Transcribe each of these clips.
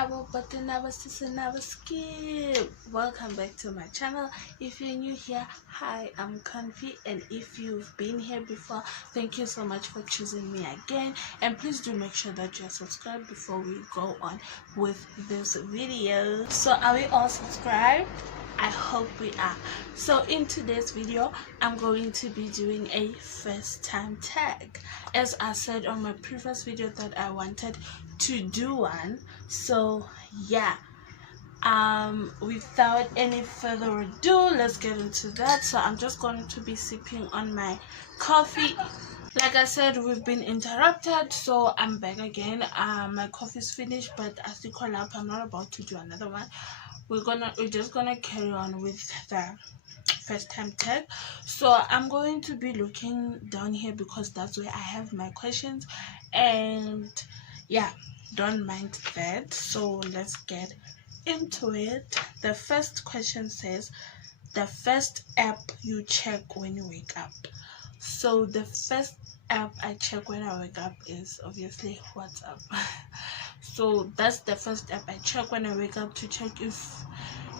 Our button, our sister, our skip. Welcome back to my channel. If you're new here, hi, I'm Confi, and if you've been here before, thank you so much for choosing me again. And please do make sure that you're subscribed before we go on with this video. So are we all subscribed? I hope we are. So in today's video, I'm going to be doing a first time tag, as I said on my previous video that I wanted to do one. So yeah, without any further ado, let's get into that. So I'm just going to be sipping on my coffee. Like I said, we've been interrupted, so I'm back again. My coffee's finished, but as you call up, I'm not about to do another one. We're just gonna carry on with the first time tag. So I'm going to be looking down here because that's where I have my questions, and yeah, don't mind that. So let's get into it. The first question says, the first app you check when you wake up. So the first app I check when I wake up is obviously WhatsApp. So that's the first app I check when I wake up, to check if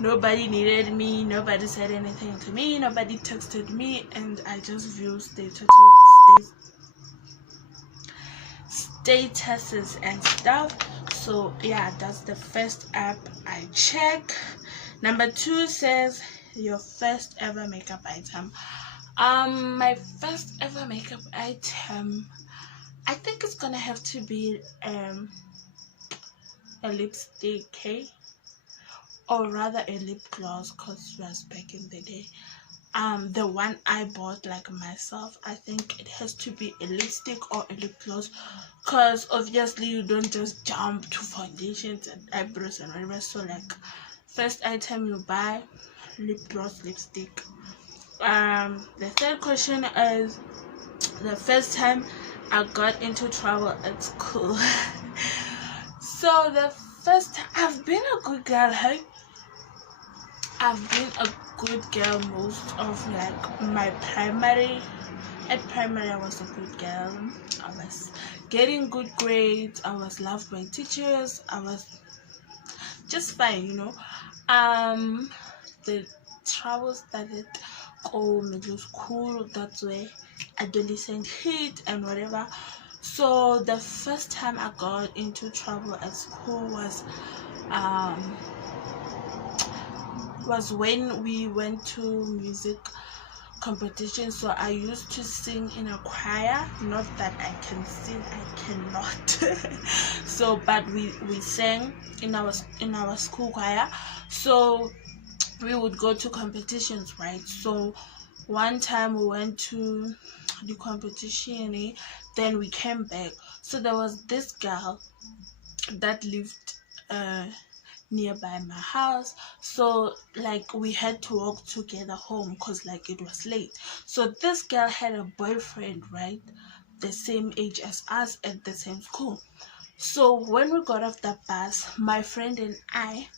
nobody needed me, nobody said anything to me, nobody texted me, and I just view statuses and stuff. So yeah, that's the first app I check. Number 2 says, your first ever makeup item. My first ever makeup item, I think it's gonna have to be a lipstick, okay? Or rather a lip gloss, because it was back in the day. The one I bought like myself, I think it has to be a lipstick or a lip gloss, because obviously you don't just jump to foundations and eyebrows and whatever. So like, first item you buy, lip gloss, lipstick. The third question is, the first time I got into trouble at school. So the first time, I've been a good girl, hey? I've been a good girl most of like my primary. At primary I was a good girl. I was getting good grades, I was loved by teachers, I was just fine, you know. The trouble started middle school. That's where adolescent hit and whatever. So the first time I got into trouble at school was when we went to music competition. So I used to sing in a choir. Not that I can sing, I cannot. So but we sang in our school choir. So we would go to competitions, right? So one time we went to the competition, then we came back. So there was this girl that lived nearby my house, so like we had to walk together home because like it was late. So this girl had a boyfriend, right, the same age as us at the same school. So when we got off the bus, my friend and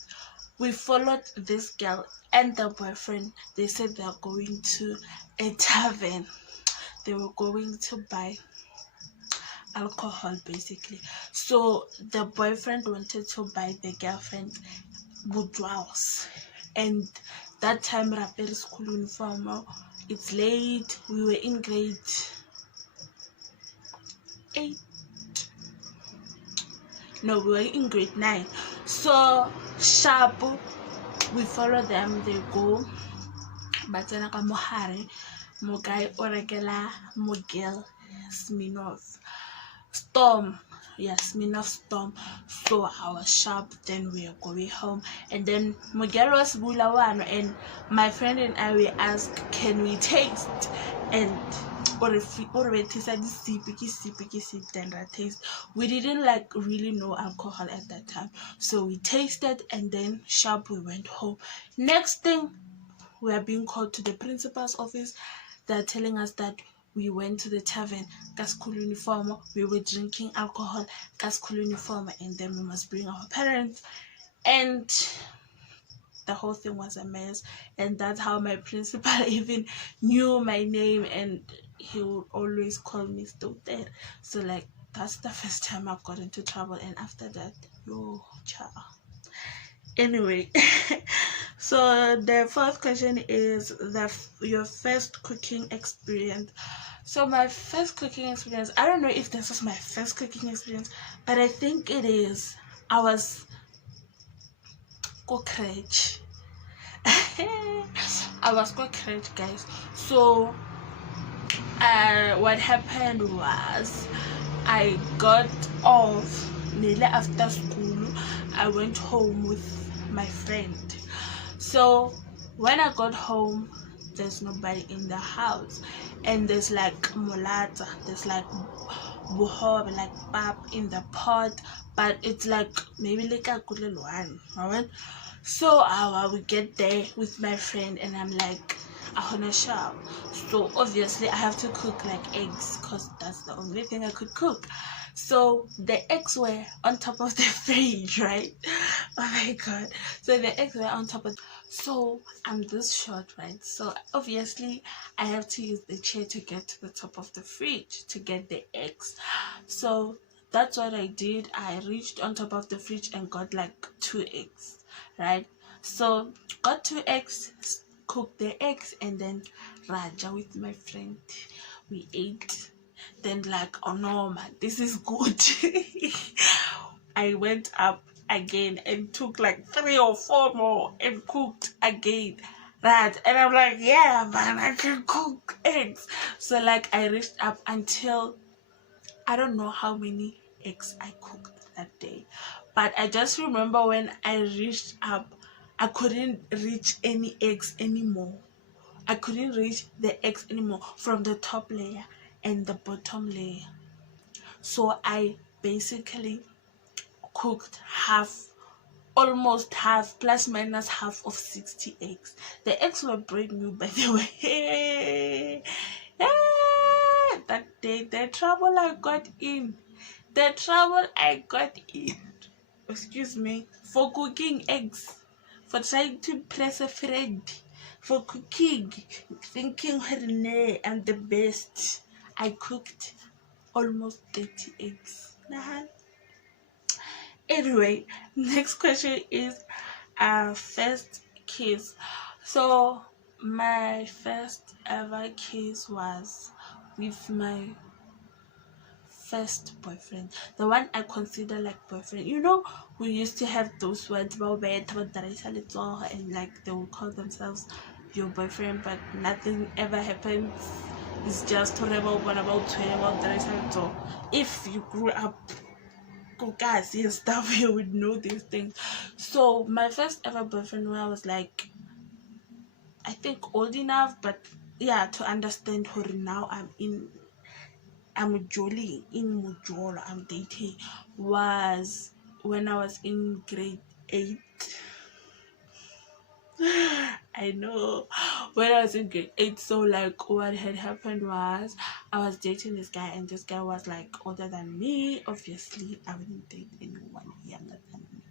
we followed this girl and the boyfriend. They said they are going to a tavern. They were going to buy alcohol basically. So the boyfriend wanted to buy the girlfriend boudoirs, and that time rapper school uniform, it's late, we were in grade 8, no, we were in grade 9. So sharp, we follow them, they go batsena ka mohare, mo guy o rekela mo girl Smirnoff Storm. Yes, Smirnoff Storm. So I was sharp, then we are going home, and then Miguel was bulawan, and my friend and I, we asked, can we taste? And or if we tasted then I taste. We didn't like really know alcohol at that time, so we tasted, and then sharp we went home. Next thing, we are being called to the principal's office. They're telling us that we went to the tavern, school uniform, we were drinking alcohol, school uniform, and then we must bring our parents, and the whole thing was a mess. And that's how my principal even knew my name, and he would always call me Stoter. So like, that's the first time I got into trouble, and after that, yo, ciao. Anyway, so the fourth question is your first cooking experience. So my first cooking experience, I don't know if this was my first cooking experience, but I think it is. I was cockroach. I was cockroach, guys. So what happened was I got off nearly after school. I went home with my friend. So when I got home, there's nobody in the house, and there's like molata, there's like buhobe, like pap in the pot, but it's like maybe like a good little one, alright? So I will get there with my friend, and I'm like, I wanna shop. So obviously I have to cook like eggs, because that's the only thing I could cook. So the eggs were on top of the fridge, right? Oh my god. So the eggs were on top of, so I'm this short, right? So obviously I have to use the chair to get to the top of the fridge to get the eggs. So that's what I did. I reached on top of the fridge and got like 2 eggs, right? So got 2 eggs, cooked the eggs, and then Raja with my friend, we ate. Then like, oh no man, this is good. I went up again and took like 3 or 4 more and cooked again, right? And I'm like, yeah man, I can cook eggs. So like I reached up until I don't know how many eggs I cooked that day, but I just remember when I reached up, I couldn't reach any eggs anymore. I couldn't reach the eggs anymore from the top layer and the bottom layer. So I basically cooked half, almost half, plus minus half of 60 eggs. The eggs were brand new, by the way. That day, the trouble I got in, excuse me, for cooking eggs, for trying to impress a friend, for cooking, thinking her I'm the best. I cooked almost 30 eggs. Anyway, next question is first kiss. So my first ever kiss was with my first boyfriend, the one I consider like boyfriend. You know, we used to have those words about and like they will call themselves your boyfriend, but nothing ever happens. It's just about if you grew up guys and stuff, you would know these things. So my first ever boyfriend, when I was like, I think old enough, but yeah, to understand her now, I'm jolly in Mujolo, I'm dating, was when I was in grade 8. I know, when I was in grade 8. So like what had happened was I was dating this guy, and this guy was like older than me. Obviously I wouldn't date anyone younger than me,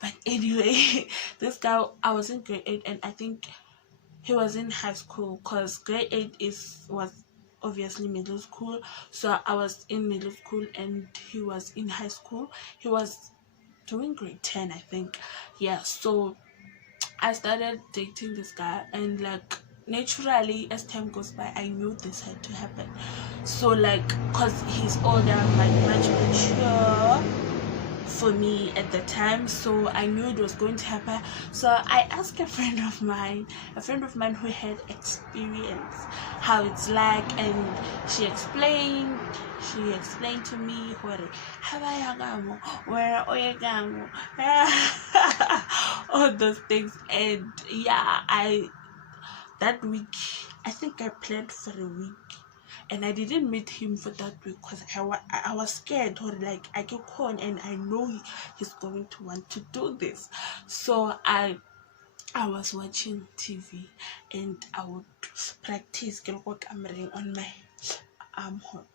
but anyway, this guy, I was in grade 8, and I think he was in high school, because grade 8 was obviously middle school. So I was in middle school and he was in high school. He was doing grade 10, I think. Yeah, so I started dating this guy, and like naturally as time goes by, I knew this had to happen. So like, because he's older, much mature for me at the time, so I knew it was going to happen. So I asked a friend of mine who had experience how it's like, and she explained to me where all those things. And yeah, that week, I think I planned for a week, and I didn't meet him for that week because I was scared, or like I get caught and I know he's going to want to do this. So I was watching TV, and I would practice on my armhole.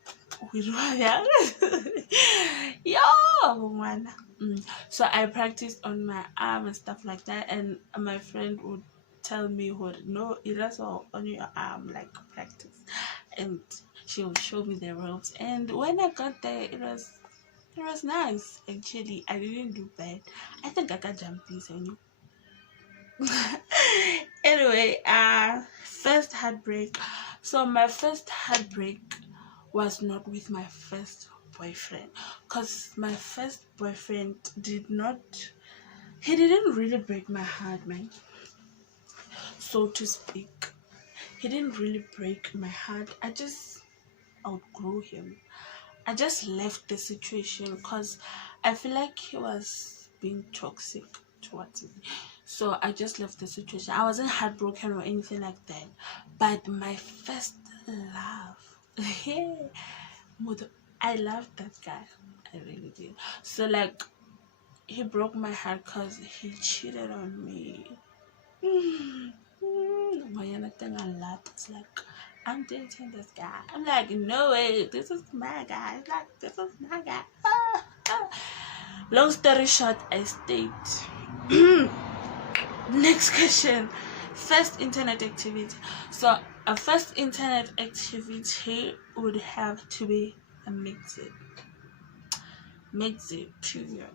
So I practiced on my arm and stuff like that, and my friend would tell me, no, it is all on your arm, like practice. And she would show me the ropes, and when I got there, it was nice. Actually, I didn't do bad. I think I got jumpy, so you. Anyway, first heartbreak. So my first heartbreak was not with my first boyfriend, because my first boyfriend he didn't really break my heart, man, so to speak. He didn't really break my heart. I just outgrew him. I just left the situation because I feel like he was being toxic towards me. So I just left the situation. I wasn't heartbroken or anything like that. But my first love, I loved that guy. I really did. So like, he broke my heart because he cheated on me. I love. It's like, I'm dating this guy. I'm like, no way, this is my guy. It's like, this is my guy. Long story short, I stayed. Next question. First internet activity. So a first internet activity would have to be a mixtape. Mixtape, period.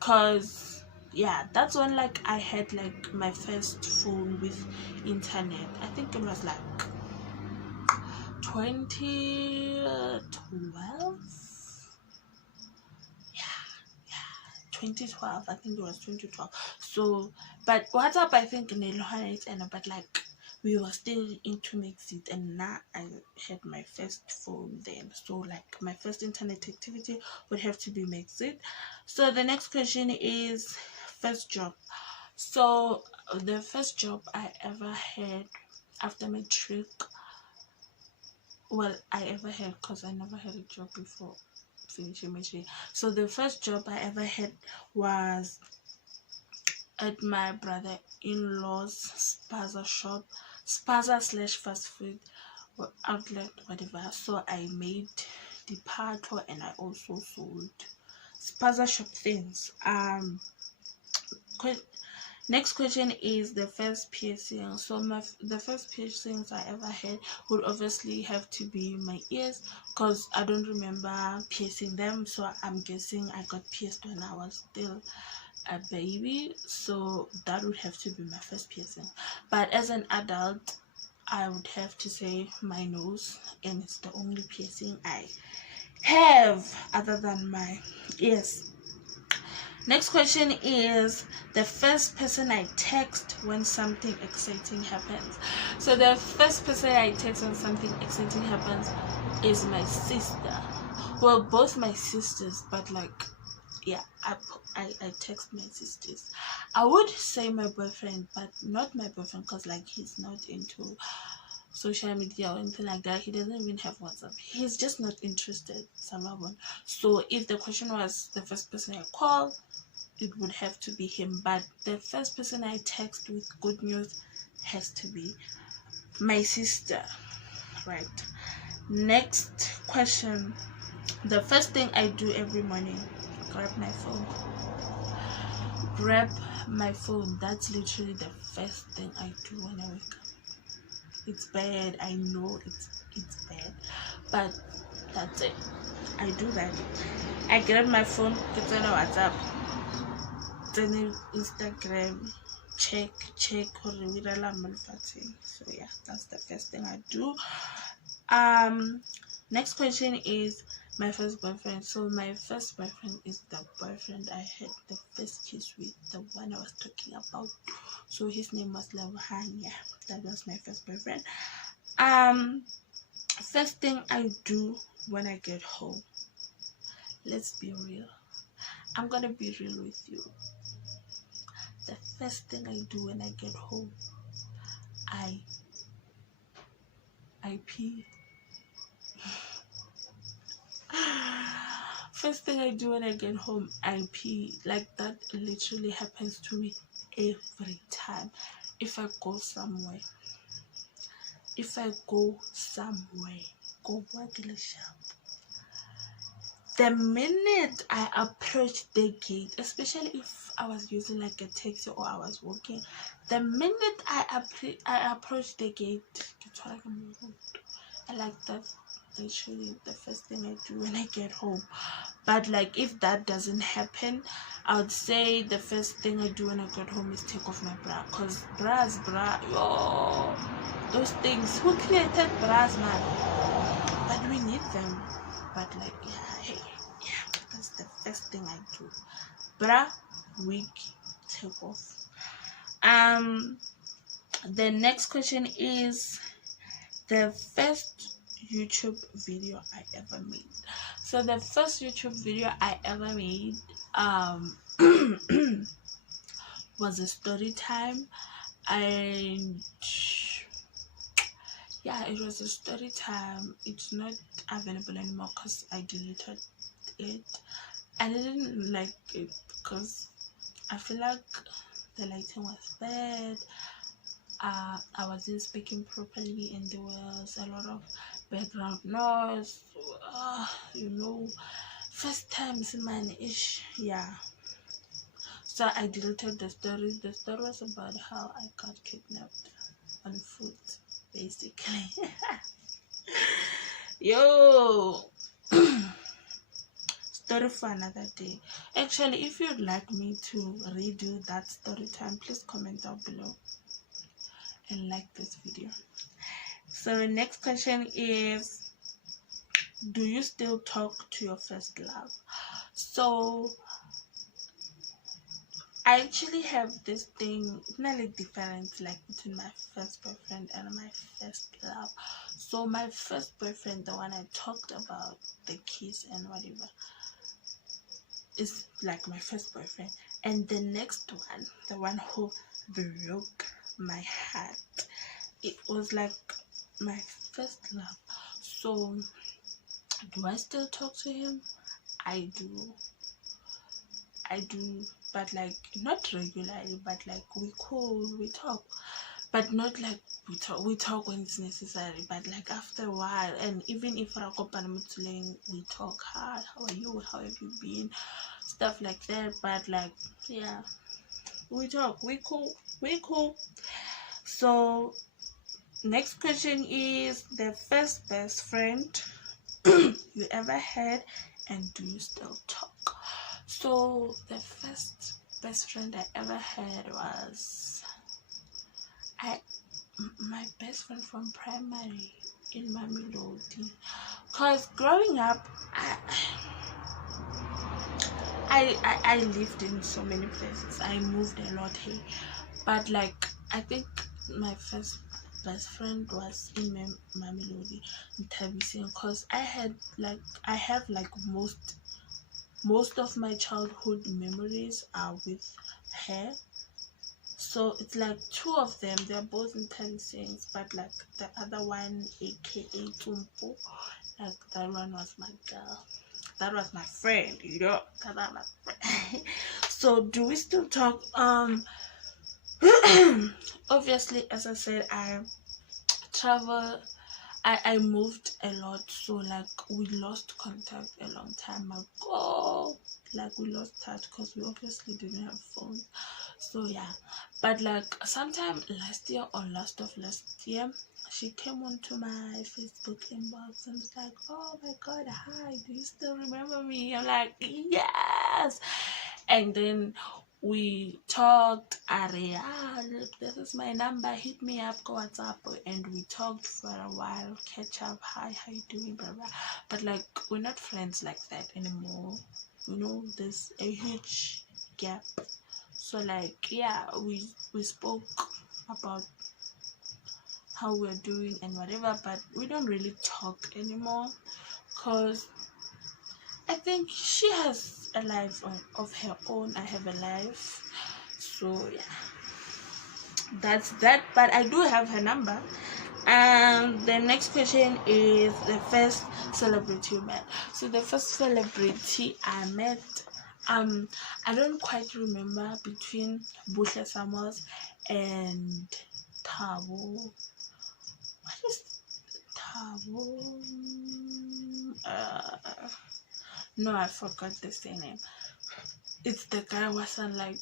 Cause yeah, that's when like I had like my first phone with internet. I think it was like 2012. Yeah, 2012. I think it was 2012. So, but WhatsApp, I think in but like we were still into Mixit, and now I had my first phone then. So like my first internet activity would have to be Mixit. So the next question is first job. So the first job I ever had after matric, well, I ever had, because I never had a job before finishing matric. So the first job I ever had was at my brother-in-law's spaza/fast food outlet, whatever. So I made the pato and I also sold spaza shop things. Next question is the first piercing. So the first piercings I ever had would obviously have to be my ears, because I don't remember piercing them. So I'm guessing I got pierced when I was still a baby. So that would have to be my first piercing. But as an adult, I would have to say my nose, and it's the only piercing I have other than my ears. Next question is the first person I text when something exciting happens. So the first person I text when something exciting happens is my sister. Well, both my sisters, but like, yeah, I text my sisters. I would say my boyfriend, but not my boyfriend, because like he's not into social media or anything like that. He doesn't even have WhatsApp. He's just not interested. So if the question was the first person I call, it would have to be him. But the first person I text with good news has to be my sister, right? Next question. The first thing I do every morning, grab my phone. That's literally the first thing I do when I wake up. It's bad, I know it's bad, but that's it. I do that. I grab my phone, get on WhatsApp, then Instagram, check or so yeah, that's the first thing I do. Next question is my first boyfriend. So my first boyfriend is the boyfriend I had the first kiss with, the one I was talking about. So his name was Lavahanya. That was my first boyfriend. First thing I do when I get home, let's be real. I'm gonna be real with you. The first thing I do when I get home, I pee. First thing I do when I get home, I pee. Like, that literally happens to me every time. If I go somewhere, go work in the shop, the minute I approach the gate, especially if I was using like a taxi or I was walking, the minute I approach the gate, I like that. actually the first thing I do when I get home. But like if that doesn't happen, I would say the first thing I do when I get home is take off my bra, because bra, yo, those things, who created bras, man? But we need them. But like, yeah, hey, yeah, that's the first thing I do. Bra, wig, take off. The next question is the first YouTube video I ever made. So the first YouTube video I ever made was a story time, and yeah, it was a story time. It's not available anymore because I deleted it. I didn't like it because I feel like the lighting was bad. I wasn't speaking properly, and there was a lot of background noise. You know, first time man ish, yeah. So I deleted the story. The story was about how I got kidnapped on foot, basically. Yo. Story for another day. Actually, if you'd like me to redo that story time, please comment down below and like this video. So next question is, do you still talk to your first love? So I actually have this thing, nearly different, like between my first boyfriend and my first love. So my first boyfriend, the one I talked about, the kiss and whatever, is like my first boyfriend. And the next one, the one who broke my heart, it was like my first love. So do I still talk to him? I do, but like not regularly, but like we talk, but not like we talk when it's necessary, but like after a while. And even if we talk, hi, how are you, how have you been, stuff like that. But like, yeah, we talk, we cool. So next question is the first best friend you ever had, and do you still talk? So the first best friend I ever had was my best friend from primary in Mamelodi. Cause growing up, I lived in so many places. I moved a lot here, but like I think my first best friend was in Mamelodi in Tabising, cause I have like most of my childhood memories are with her. So it's like two of them, they're both in Tabising, but like the other one, aka Tumpo, like that one was my girl. That was my friend, you know. That was my friend. So do we still talk? Obviously, as I said, I travel. I moved a lot, so like we lost contact a long time ago. Like we lost touch because we obviously didn't have phones. So yeah, but like sometime last year or last year, she came onto my Facebook inbox and was like, oh my god, hi, do you still remember me? I'm like, yes. And then we talked, look, this is my number, hit me up, go WhatsApp. And we talked for a while, catch up, hi, how you doing, blah blah. But like we're not friends like that anymore, you know. There's a huge gap. So like, yeah, we spoke about how we're doing and whatever, but we don't really talk anymore because I think she has a life of her own, I have a life. So yeah, that's that. But I do have her number. And the next question is the first celebrity you met. So the first celebrity I met, I don't quite remember, between Buhle Samos and Thabo. What is Thabo? No, I forgot the surname. It's the guy who wasn't like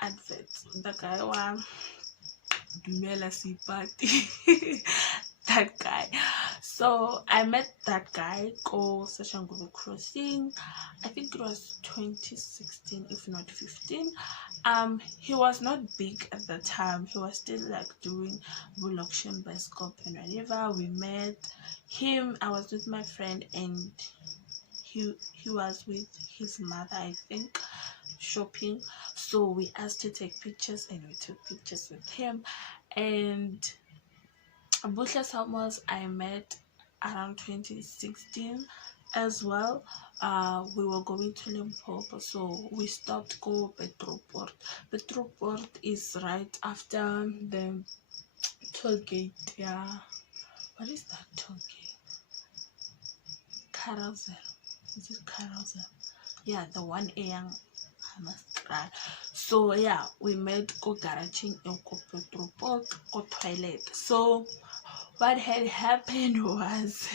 adverts. The guy who Dumela Sipati. That guy. So I met that guy called Sashanguve Crossing. I think it was 2016, if not 15. He was not big at the time. He was still like doing Bullockshan by scope, and whenever we met him, I was with my friend, and he was with his mother, I think, shopping. So we asked to take pictures, and we took pictures with him. And Busha Summers I met around 2016 as well. We were going to Limpopo, so we stopped go Petroport. Petroport is right after the toll gate. Yeah, what is that toll gate? Carousel. Is it Carousel? Yeah, the one young. I must try. So yeah, we met go garaging in Petroport go toilet. So what had happened was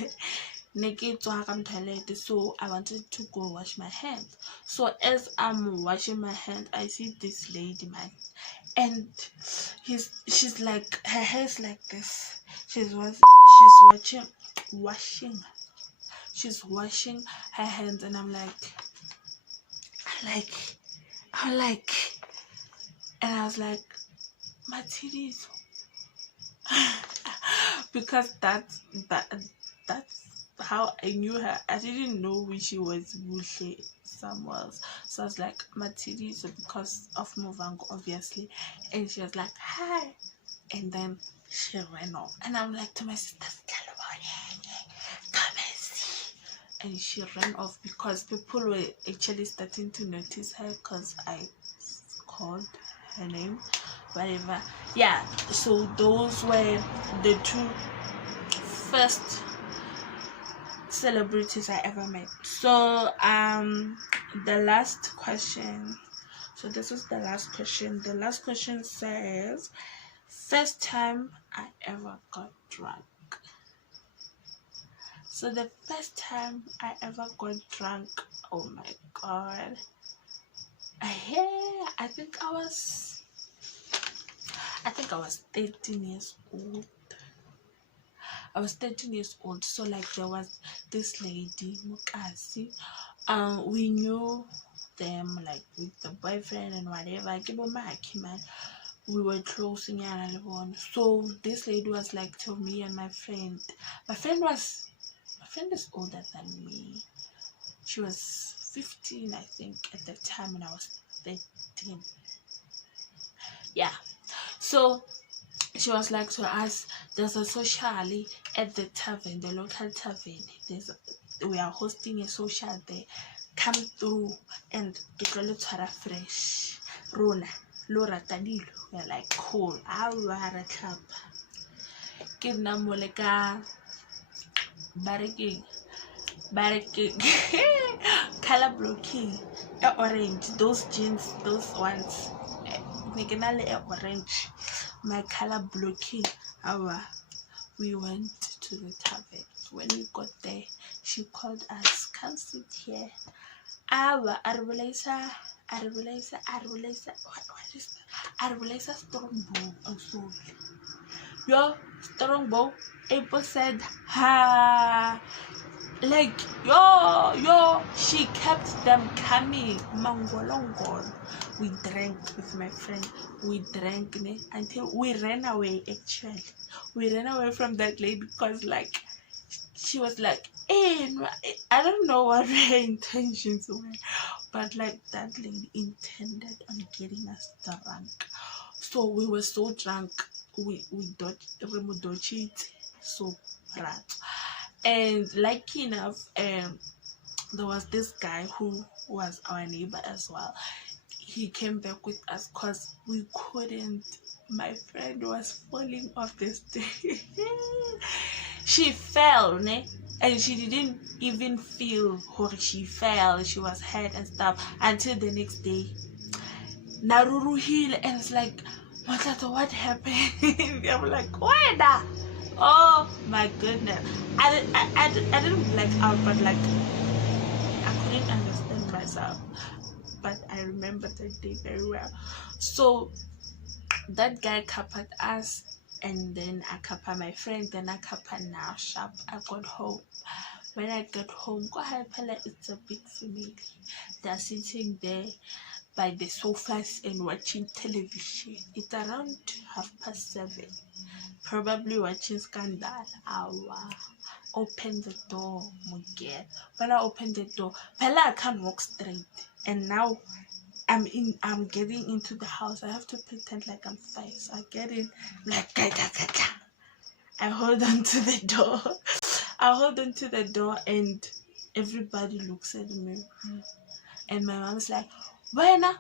so I wanted to go wash my hands. So as I'm washing my hands, I see this lady, man, and she's like, her hair is like this. She's washing her hands, and I'm like, and I was like, my titties. Because that's how I knew her. I didn't know when she was bushy somewhere else. So I was like, my titties, because of Movango, obviously. And she was like, hi. And then she ran off. And I'm like to my sisters, come and see. And she ran off because people were actually starting to notice her because I called her name, whatever. Yeah, so those were the two first celebrities I ever met. So the last question, so this is the last question. The last question says, first time I ever got drunk. So the first time I ever got drunk, oh my god, I think I was 13 years old. I was 13 years old. So like there was this lady, Mukasi. We knew them like with the boyfriend and whatever. We were close in Yana. So this lady was like to me and my friend. My friend is older than me. She was 15, I think, at the time, and I was 13. Yeah. So she was like to us, there's a social at the tavern, the local tavern. We are hosting a social there. Come through and get a little fresh. Rona, Laura Tanilo. We're like, cool. Our club. Kidna moleka barraking. Color blocking. Orange. Those jeans, those ones. Orange. My color blocking. We went to the tavern. When we got there, she called us, come sit here. What is that? Strongbow. I'm sorry. Yo, Strongbow. April said, ha. Like, yo, she kept them coming. Mangolongon. We drank with my friend. We drank until we ran away. Actually, we ran away from that lady because, like, she was like, hey, I don't know what her intentions were, but like that lady intended on getting us drunk. So we were so drunk, we dodged it so right. And lucky enough, there was this guy who was our neighbor as well. He came back with us because we couldn't. My friend was falling off the stairs. She fell, and she didn't even feel how she fell. She was hurt and stuff until the next day. Naruru Hill, and it's like, what happened? I'm like, where? Oh my goodness. I didn't black out, but like I couldn't understand myself. But I remember that day very well. So that guy covered us and then I kappa my friend, then I kappa now sharp. I got home. When I got home, it's a big family. They're sitting there by the sofas and watching television. It's around 7:30, probably watching Scandal. Hour. Open the door, Muger. When I open the door, I can't walk straight. And now I'm getting into the house. I have to pretend like I'm 5. So I get in like I hold on to the door. I hold on to the door and everybody looks at me. And my mom's like, Wena,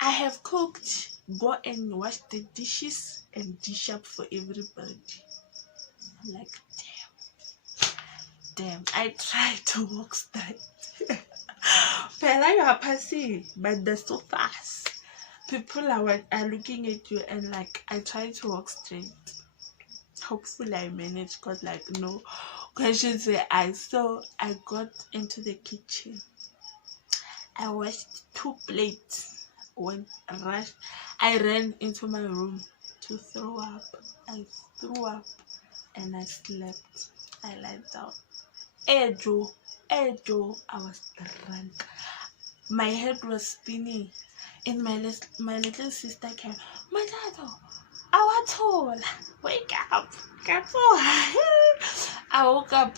I have cooked. Go and wash the dishes and dish up for everybody. I'm like, damn. I tried to walk straight. Fela, you are passing, but they're so fast. People are looking at you, and like I try to walk straight. Hopefully I managed, because like no questions were asked. So I got into the kitchen. I washed 2 plates. When rushed, I ran into my room to throw up. I threw up and I slept. I lied down. Joe, I was drunk. My head was spinning, and my little sister came. Matado, awatola, wake up, Katola. I woke up,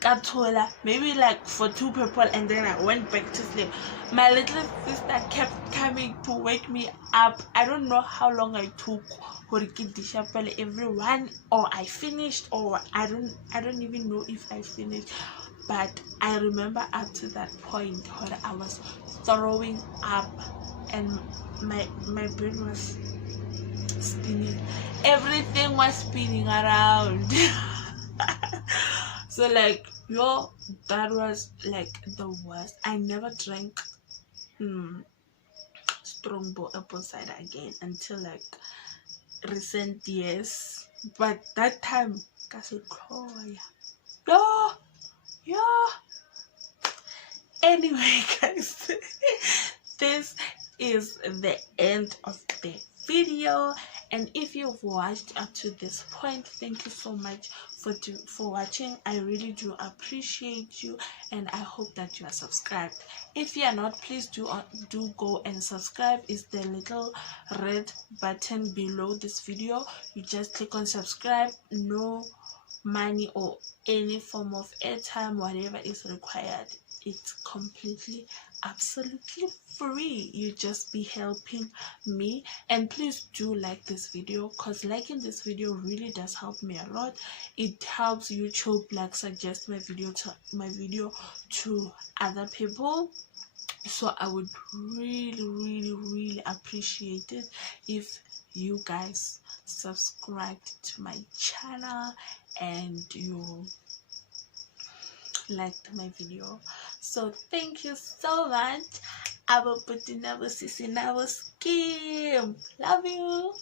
Katola, maybe like for 2 people, and then I went back to sleep. My little sister kept coming to wake me up. I don't know how long I took for everyone, or I finished, or I don't even know if I finished. But I remember up to that point where I was throwing up and my brain was spinning. Everything was spinning around. So like, that was like the worst. I never drank strong apple cider again until like recent years. But that time, yeah. Anyway, guys, this is the end of the video, and if you've watched up to this point, thank you so much for watching. I really do appreciate you, and I hope that you are subscribed. If you are not, please do go and subscribe. It's the little red button below this video. You just click on subscribe. No money or any form of airtime, whatever is required. It's completely, absolutely free. You just be helping me. And please do like this video, because liking this video really does help me a lot. It helps YouTube like suggest my video to other people. So I would really appreciate it if you guys subscribed to my channel and you liked my video. So thank you so much. I will put in our skeem. Love you.